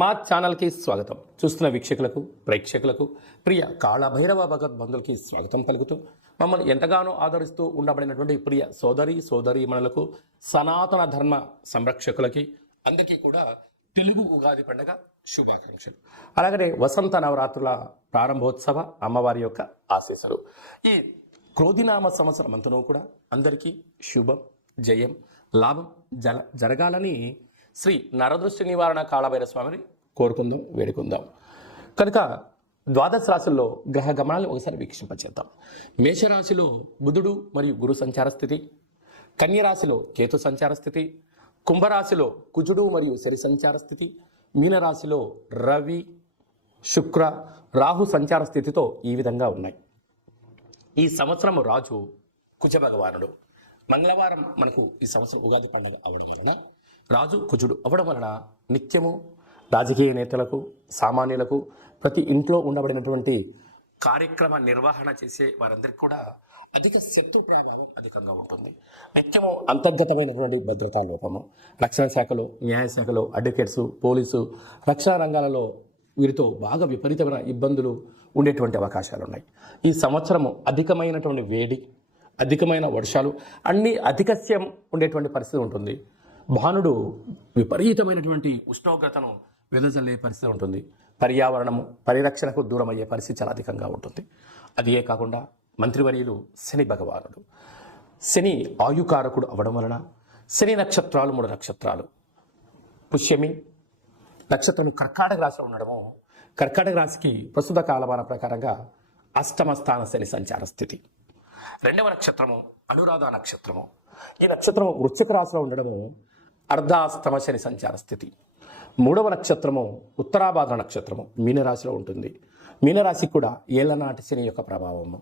మా ఛానల్కి స్వాగతం. చూస్తున్న వీక్షకులకు, ప్రేక్షకులకు, ప్రియ కాళభైరవ భగవద్బంధులకి స్వాగతం పలుకుతూ మమ్మల్ని ఎంతగానో ఆదరిస్తూ ఉండబడినటువంటి ప్రియ సోదరీమణులకు, సనాతన ధర్మ సంరక్షకులకి అందరికీ కూడా తెలుగు ఉగాది పండుగ శుభాకాంక్షలు. అలాగనే వసంత నవరాత్రుల ప్రారంభోత్సవ అమ్మవారి యొక్క ఆశీస్సులు. ఈ క్రోధినామ సంవత్సరం అంతనూ కూడా అందరికీ శుభం, జయం, లాభం జరగాలని శ్రీ నరదృష్టి నివారణ కాళభైరవ స్వామిని కోరుకుందాం, వేడుకుందాం. కనుక ద్వాదశ రాశుల్లో గ్రహ గమనాలను ఒకసారి వీక్షింపచేద్దాం. మేషరాశిలో బుధుడు మరియు గురు సంచార స్థితి, కన్యరాశిలో కేతు సంచార స్థితి, కుంభరాశిలో కుజుడు మరియు శని సంచార స్థితి, మీనరాశిలో రవి, శుక్ర, రాహు సంచార స్థితితో ఈ విధంగా ఉన్నాయి. ఈ సంవత్సరం రాజు కుజ భగవానుడు. మంగళవారం మనకు ఈ సంవత్సరం ఉగాది పండుగ అవడం వలన రాజు కుజుడు అవ్వడం వలన నిత్యము రాజకీయ నేతలకు, సామాన్యులకు, ప్రతి ఇంట్లో ఉండబడినటువంటి కార్యక్రమ నిర్వహణ చేసే వారందరికీ కూడా అధిక శత్రు ప్రభావం అధికంగా ఉంటుంది. నిత్యము అంతర్గతమైనటువంటి భద్రతా లోపము, రక్షణ శాఖలో, న్యాయశాఖలో, అడ్వకేట్స్, పోలీసు, రక్షణ రంగాలలో వీరితో బాగా విపరీతమైన ఇబ్బందులు ఉండేటువంటి అవకాశాలు ఉన్నాయి. ఈ సంవత్సరము అధికమైనటువంటి వేడి, అధికమైన వర్షాలు, అన్ని అధికస్యం ఉండేటువంటి పరిస్థితి ఉంటుంది. భానుడు విపరీతమైనటువంటి ఉష్ణోగ్రతను వెదజల్లే పరిస్థితి ఉంటుంది. పర్యావరణము పరిరక్షణకు దూరం అయ్యే పరిస్థితి చాలా అధికంగా ఉంటుంది. అదే కాకుండా మంత్రివర్యులు శని భగవానుడు. శని ఆయుకారకుడు అవ్వడం వలన శని నక్షత్రాలు 3 నక్షత్రాలు. పుష్యమి నక్షత్రం కర్కాటక రాశిలో ఉండడము, కర్కాటక రాశికి ప్రస్తుత కాలమాన ప్రకారంగా అష్టమ స్థాన శని సంచార స్థితి. 2వ నక్షత్రము అనురాధ నక్షత్రము. ఈ నక్షత్రము వృశ్చిక రాశిలో ఉండడము అర్ధాస్తమ శని సంచార స్థితి. 3వ నక్షత్రము ఉత్తరాభాద్ర నక్షత్రము మీనరాశిలో ఉంటుంది. మీనరాశికి కూడా ఏళ్లనాటి శని యొక్క ప్రభావము,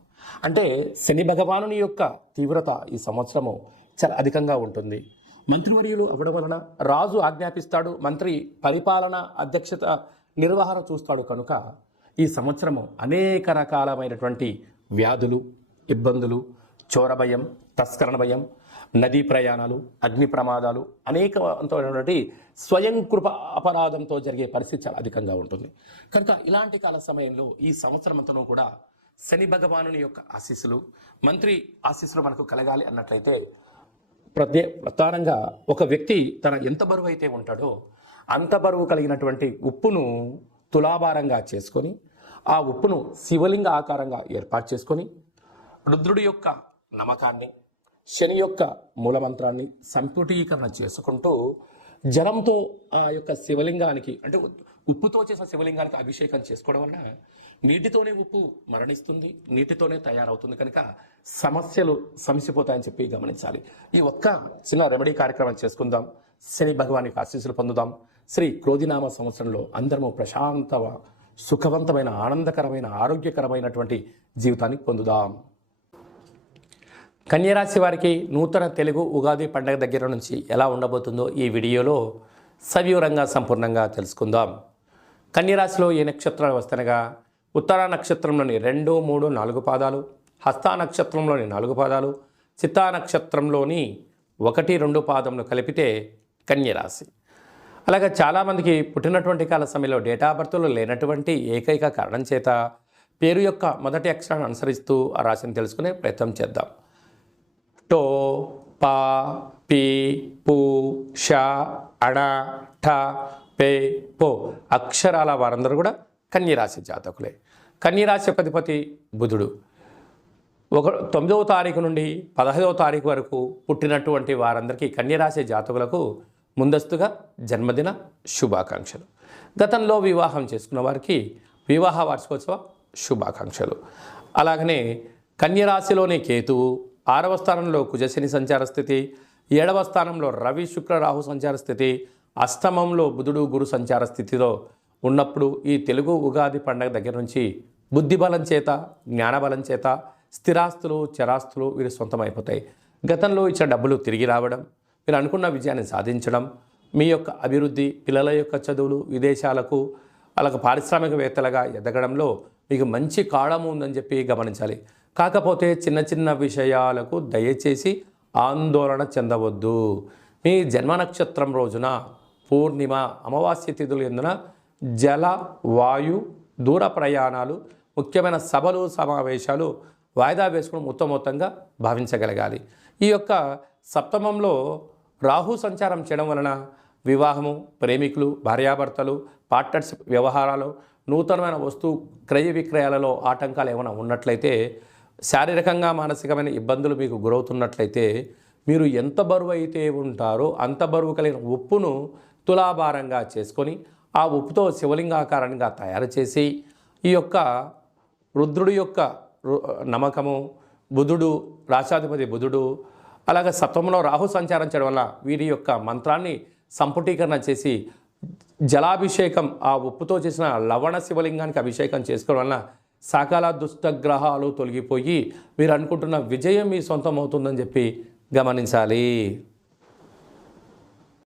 అంటే శని భగవానుని యొక్క తీవ్రత ఈ సంవత్సరము చాలా అధికంగా ఉంటుంది. మంత్రివర్యులు అవ్వడం వలన రాజు ఆజ్ఞాపిస్తాడు, మంత్రి పరిపాలన అధ్యక్షత నిర్వహణ చూస్తాడు. కనుక ఈ సంవత్సరము అనేక రకాలమైనటువంటి వ్యాధులు, ఇబ్బందులు, చోర భయం, తస్కరణ భయం, నదీ ప్రయాణాలు, అగ్ని ప్రమాదాలు, అనేకమైనటువంటి స్వయం కృప అపరాధంతో జరిగే పరిస్థితి చాలా అధికంగా ఉంటుంది. కనుక ఇలాంటి కాల సమయంలో ఈ సంవత్సరం అంతనూ కూడా శని భగవానుని యొక్క ఆశీస్సులు, మంత్రి ఆశీస్సులు మనకు కలగాలి అన్నట్లయితే ప్రధానంగా ఒక వ్యక్తి తన ఎంత బరువు అయితే ఉంటాడో అంత బరువు కలిగినటువంటి ఉప్పును తులాభారంగా చేసుకొని, ఆ ఉప్పును శివలింగ ఆకారంగా ఏర్పాటు చేసుకొని, రుద్రుడి యొక్క నమ్మకాన్ని, శని యొక్క మూలమంత్రాన్ని సంపుటీకరణ చేసుకుంటూ జలంతో ఆ యొక్క శివలింగానికి, అంటే ఉప్పుతో చేసిన శివలింగానికి అభిషేకం చేసుకోవడం వల్ల నీటితోనే ఉప్పు మరణిస్తుంది, నీటితోనే తయారవుతుంది. కనుక సమస్యలు సమసిపోతాయని చెప్పి గమనించాలి. ఈ ఒక్క చిన్న రెమెడీ కార్యక్రమం చేసుకుందాం. శని భగవానికి ఆశీస్సులు పొందుదాం. శ్రీ క్రోధినామ సంవత్సరంలో అందరము ప్రశాంత, సుఖవంతమైన, ఆనందకరమైన, ఆరోగ్యకరమైనటువంటి జీవితాన్ని పొందుదాం. కన్యరాశి వారికి నూతన తెలుగు ఉగాది పండుగ దగ్గర నుంచి ఎలా ఉండబోతుందో ఈ వీడియోలో సవివరంగా సంపూర్ణంగా తెలుసుకుందాం. కన్యరాశిలో ఏ నక్షత్రాలు వస్తనగా ఉత్తర నక్షత్రంలోని 2, 3, 4 పాదాలు, హస్త నక్షత్రంలోని 4 పాదాలు, చిత్తా నక్షత్రంలోని 1, 2 పాదములు కలిపితే కన్యరాశి. అలాగే చాలామందికి పుట్టినటువంటి కాల సమయంలో డేటా బర్త్లో లేనటువంటి ఏకైక కారణం చేత పేరు యొక్క మొదటి అక్షరాన్ని అనుసరిస్తూ ఆ రాశిని తెలుసుకునే ప్రయత్నం చేద్దాం. టో, పా, పీ, పు, ష, అడ, ఠ, పే, పో అక్షరాల వారందరూ కూడా కన్యరాశి జాతకులే. కన్యరాశి యొక్క అధిపతి బుధుడు. 9వ తారీఖు నుండి 15వ తారీఖు వరకు పుట్టినటువంటి వారందరికీ కన్యరాశి జాతకులకు ముందస్తుగా జన్మదిన శుభాకాంక్షలు. గతంలో వివాహం చేసుకున్న వారికి వివాహ వార్షికోత్సవ శుభాకాంక్షలు. అలాగనే కన్యరాశిలోని కేతువు, 6వ స్థానంలో కుజశని సంచార స్థితి, 7వ స్థానంలో రవి, శుక్ర, రాహు సంచార స్థితి, అష్టమంలో బుధుడు, గురు సంచార స్థితిలో ఉన్నప్పుడు ఈ తెలుగు ఉగాది పండుగ దగ్గర నుంచి బుద్ధిబలం చేత, జ్ఞానబలం చేత స్థిరాస్తులు, చరాస్తులు వీరు సొంతమైపోతాయి. గతంలో ఇచ్చిన డబ్బులు తిరిగి రావడం, మీరు అనుకున్న విజయాన్ని సాధించడం, మీ యొక్క అభివృద్ధి, పిల్లల యొక్క చదువులు, విదేశాలకు, అలాగే పారిశ్రామికవేత్తలుగా ఎదగడంలో మీకు మంచి కాలము ఉందని చెప్పి గమనించాలి. కాకపోతే చిన్న చిన్న విషయాలకు దయచేసి ఆందోళన చెందవద్దు. మీ జన్మ నక్షత్రం రోజున పూర్ణిమ, అమావాస్య తిథులు ఎందున జల వాయు దూర ప్రయాణాలు ముఖ్యమైన సభలు సమావేశాలు వాయిదా వేసుకుని మొత్తంగా భావించగలగాలి. ఈ యొక్క సప్తమంలో రాహు సంచారం చేయడం వలన వివాహము, ప్రేమికులు, భార్యాభర్తలు, పార్ట్నర్షిప్ వ్యవహారాలు, నూతనమైన వస్తువు క్రయ విక్రయాలలో ఆటంకాలు ఏమైనా ఉన్నట్లయితే, శారీరకంగా మానసికమైన ఇబ్బందులు మీకు గురవుతున్నట్లయితే, మీరు ఎంత బరువు అయితే ఉంటారో అంత బరువు కలిగిన ఉప్పును తులాభారంగా చేసుకొని ఆ ఉప్పుతో శివలింగాకారంగా తయారు చేసి ఈ యొక్క రుద్రుడి యొక్క నమ్మకము, బుధుడు రాశాధిపతి బుధుడు, అలాగే సప్తమంలో రాహు సంచారం చేయడం వల్ల వీరి యొక్క మంత్రాన్ని సంపుటీకరణ చేసి జలాభిషేకం ఆ ఉప్పుతో చేసిన లవణ శివలింగానికి అభిషేకం చేసుకోవడం వలన సకల దుష్టగ్రహాలు తొలగిపోయి మీరు అనుకుంటున్న విజయం మీ సొంతం అవుతుందని చెప్పి గమనించాలి.